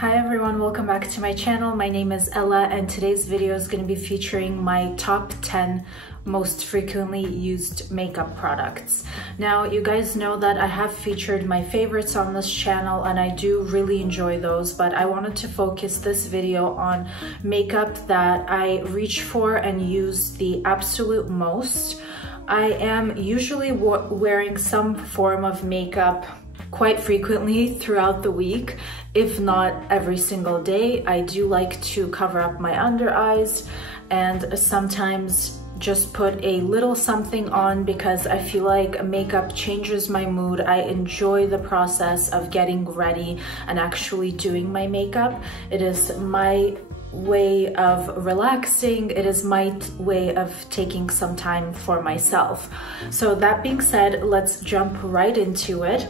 Hi everyone, welcome back to my channel. My name is Ella and today's video is going to be featuring my top 10 most frequently used makeup products. Now, you guys know that I have featured my favorites on this channel and I do really enjoy those, but I wanted to focus this video on makeup that I reach for and use the absolute most. I am usually wearing some form of makeup quite frequently throughout the week, if not every single day. I do like to cover up my under eyes and sometimes just put a little something on because I feel like makeup changes my mood. I enjoy the process of getting ready and actually doing my makeup. It is my way of relaxing. It is my way of taking some time for myself. So that being said, let's jump right into it.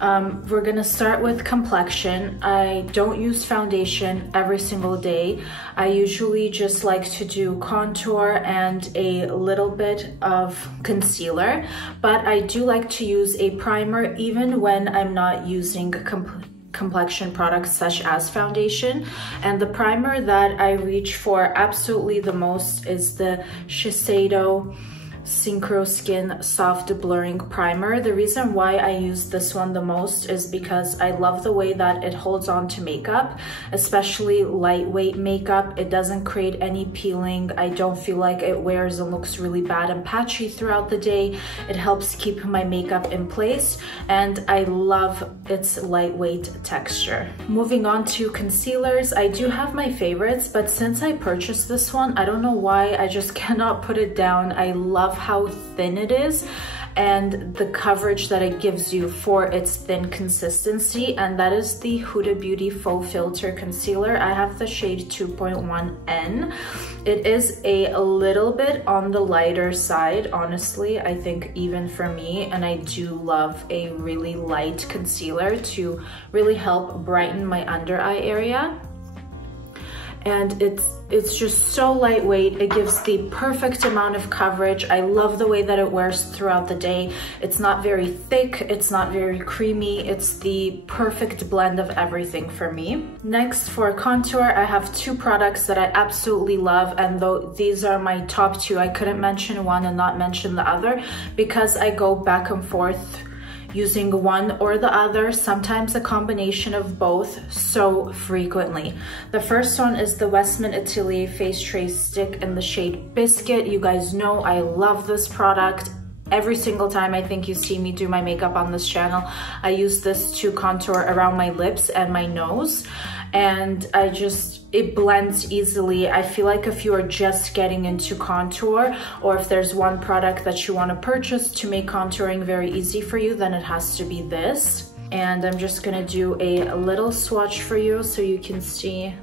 We're gonna start with complexion. I don't use foundation every single day. I usually just like to do contour and a little bit of concealer, but I do like to use a primer even when I'm not using complexion products such as foundation. And the primer that I reach for absolutely the most is the Shiseido Synchro Skin Soft Blurring Primer. The reason why I use this one the most is because I love the way that it holds on to makeup, especially lightweight makeup. It doesn't create any peeling. I don't feel like it wears and looks really bad and patchy throughout the day. It helps keep my makeup in place and I love its lightweight texture. Moving on to concealers, I do have my favorites, but since I purchased this one, I don't know why, I just cannot put it down. I love how thin it is and the coverage that it gives you for its thin consistency, and that is the Huda Beauty Faux Filter Concealer. I have the shade 2.1N. It is a little bit on the lighter side, honestly, I think even for me, and I do love a really light concealer to really help brighten my under eye area. And it's just so lightweight. It gives the perfect amount of coverage. I love the way that it wears throughout the day. It's not very thick, it's not very creamy. It's the perfect blend of everything for me. Next, for contour, I have two products that I absolutely love, and though these are my top two, I couldn't mention one and not mention the other because I go back and forth using one or the other, sometimes a combination of both, so frequently. The first one is the Westman Atelier Face Trace Stick in the shade Biscuit. You guys know I love this product. Every single time I think you see me do my makeup on this channel, I use this to contour around my lips and my nose, and it blends easily. I feel like if you are just getting into contour, or if there's one product that you want to purchase to make contouring very easy for you, then it has to be this. And I'm just gonna do a little swatch for you so you can see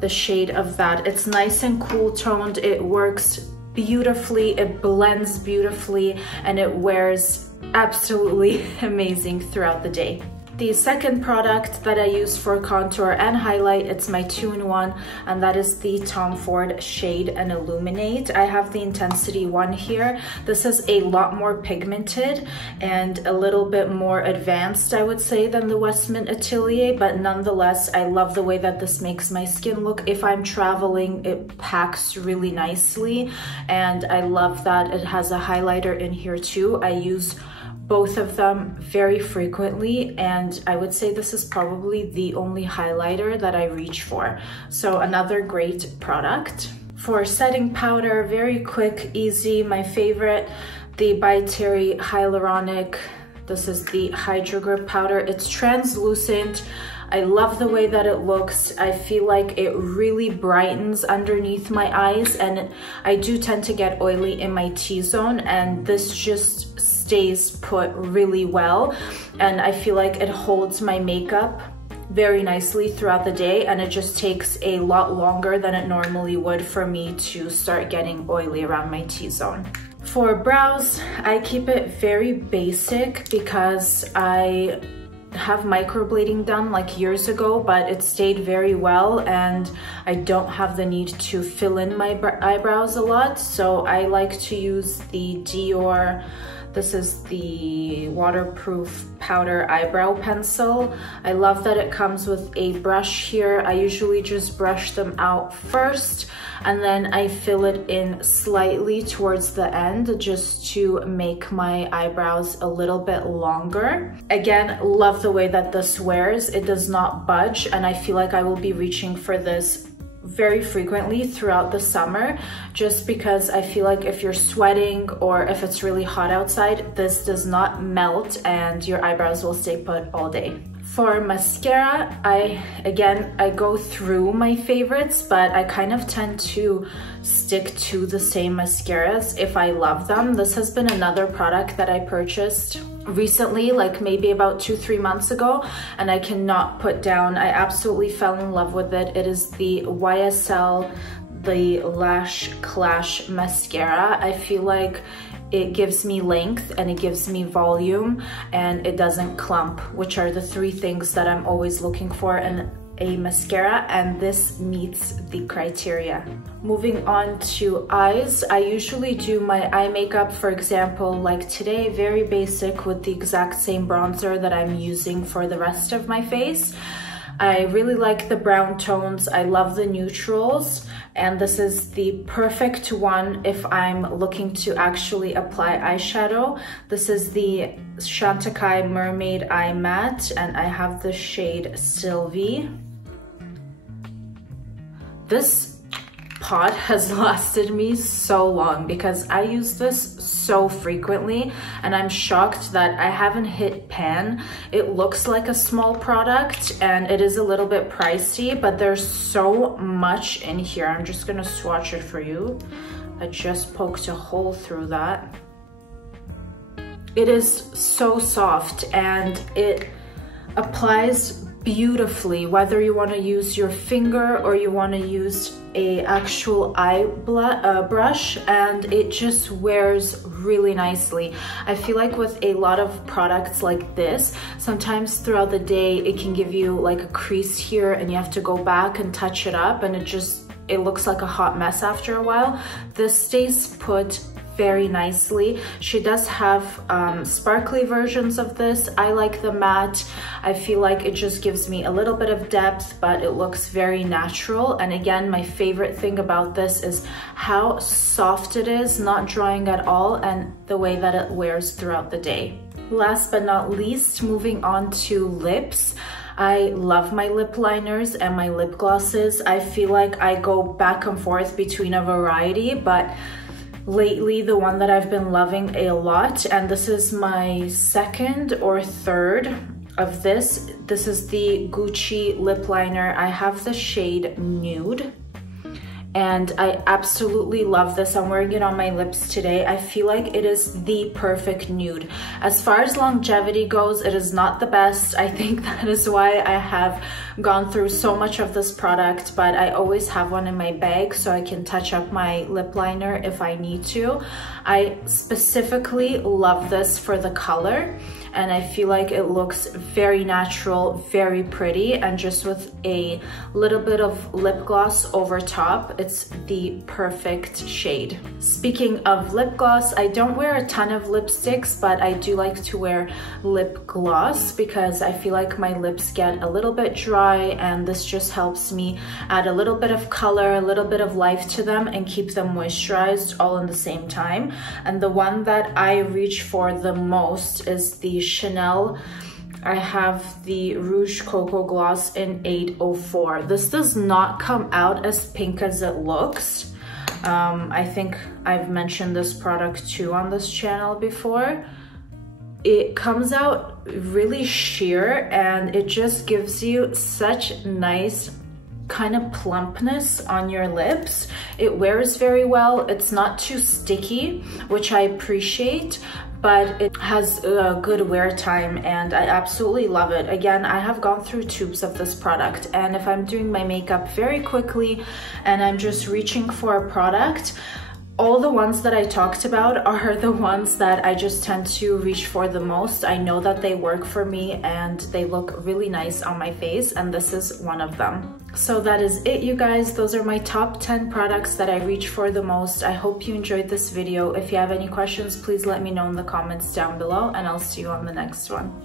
the shade of that. It's nice and cool toned. It works beautifully, it blends beautifully, and it wears absolutely amazing throughout the day. The second product that I use for contour and highlight, it's my 2-in-1, and that is the Tom Ford Shade and Illuminate. I have the Intensity 1 here. This is a lot more pigmented and a little bit more advanced, I would say, than the Westman Atelier, but nonetheless, I love the way that this makes my skin look. If I'm traveling, it packs really nicely, and I love that it has a highlighter in here too. I use both of them very frequently, and I would say this is probably the only highlighter that I reach for. So another great product. For setting powder, very quick, easy, my favorite, the By Terry Hyaluronic. This is the Hydro Grip powder. It's translucent. I love the way that it looks. I feel like it really brightens underneath my eyes, and I do tend to get oily in my T-zone, and this just stays put really well, and I feel like it holds my makeup very nicely throughout the day, and it just takes a lot longer than it normally would for me to start getting oily around my T-zone. For brows, I keep it very basic because I have microblading done like years ago, but it stayed very well and I don't have the need to fill in my eyebrows a lot, so I like to use the Dior This is the waterproof powder eyebrow pencil. I love that it comes with a brush here. I usually just brush them out first and then I fill it in slightly towards the end just to make my eyebrows a little bit longer. Again, love the way that this wears. It does not budge, and I feel like I will be reaching for this very frequently throughout the summer, just because I feel like if you're sweating or if it's really hot outside, this does not melt and your eyebrows will stay put all day. For mascara, I go through my favorites, but I kind of tend to stick to the same mascaras if I love them. This has been another product that I purchased recently, like maybe about 2-3 months ago, and I cannot put down. I absolutely fell in love with it. It is the YSL, the Lash Clash mascara. I feel like it gives me length and it gives me volume and it doesn't clump, which are the 3 things that I'm always looking for in a mascara, and this meets the criteria. Moving on to eyes, I usually do my eye makeup, for example, like today, very basic with the exact same bronzer that I'm using for the rest of my face. I really like the brown tones. I love the neutrals, and this is the perfect one if I'm looking to actually apply eyeshadow. This is the Chantecaille Mermaid Eye Matte, and I have the shade Sylvie. This pot has lasted me so long because I use this so frequently, and I'm shocked that I haven't hit pan. It looks like a small product and it is a little bit pricey, but there's so much in here. I'm just gonna swatch it for you. I just poked a hole through that. It is so soft and it applies beautifully, whether you want to use your finger or you want to use a actual eye brush, and it just wears really nicely. I feel like with a lot of products like this, sometimes throughout the day it can give you like a crease here and you have to go back and touch it up, and it looks like a hot mess after a while. This stays put very nicely. She does have sparkly versions of this. I like the matte. I feel like it just gives me a little bit of depth, but it looks very natural. And again, my favorite thing about this is how soft it is, not drying at all, and the way that it wears throughout the day. Last but not least, moving on to lips. I love my lip liners and my lip glosses. I feel like I go back and forth between a variety, but lately the one that I've been loving a lot, and this is my second or third of this is the Gucci lip liner. I have the shade Nude, and I absolutely love this. I'm wearing it on my lips today. I feel like it is the perfect nude. As far as longevity goes, it is not the best. I think that is why I have gone through so much of this product, but I always have one in my bag so I can touch up my lip liner if I need to. I specifically love this for the color, and I feel like it looks very natural, very pretty, and just with a little bit of lip gloss over top, it's the perfect shade. Speaking of lip gloss, I don't wear a ton of lipsticks, but I do like to wear lip gloss because I feel like my lips get a little bit dry, and this just helps me add a little bit of color, a little bit of life to them, and keep them moisturized all in the same time. And the one that I reach for the most is the Chanel. I have the Rouge Cocoa Gloss in 804. This does not come out as pink as it looks. I think I've mentioned this product too on this channel before. It comes out really sheer, and it just gives you such nice kind of plumpness on your lips. It wears very well. It's not too sticky, which I appreciate, but it has a good wear time, and I absolutely love it. Again, I have gone through tubes of this product, and if I'm doing my makeup very quickly and I'm just reaching for a product, All the ones that I talked about are the ones that I just tend to reach for the most. I know that they work for me and they look really nice on my face, and this is one of them. So that is it, you guys. Those are my top 10 products that I reach for the most. I hope you enjoyed this video. If you have any questions, please let me know in the comments down below, and I'll see you on the next one.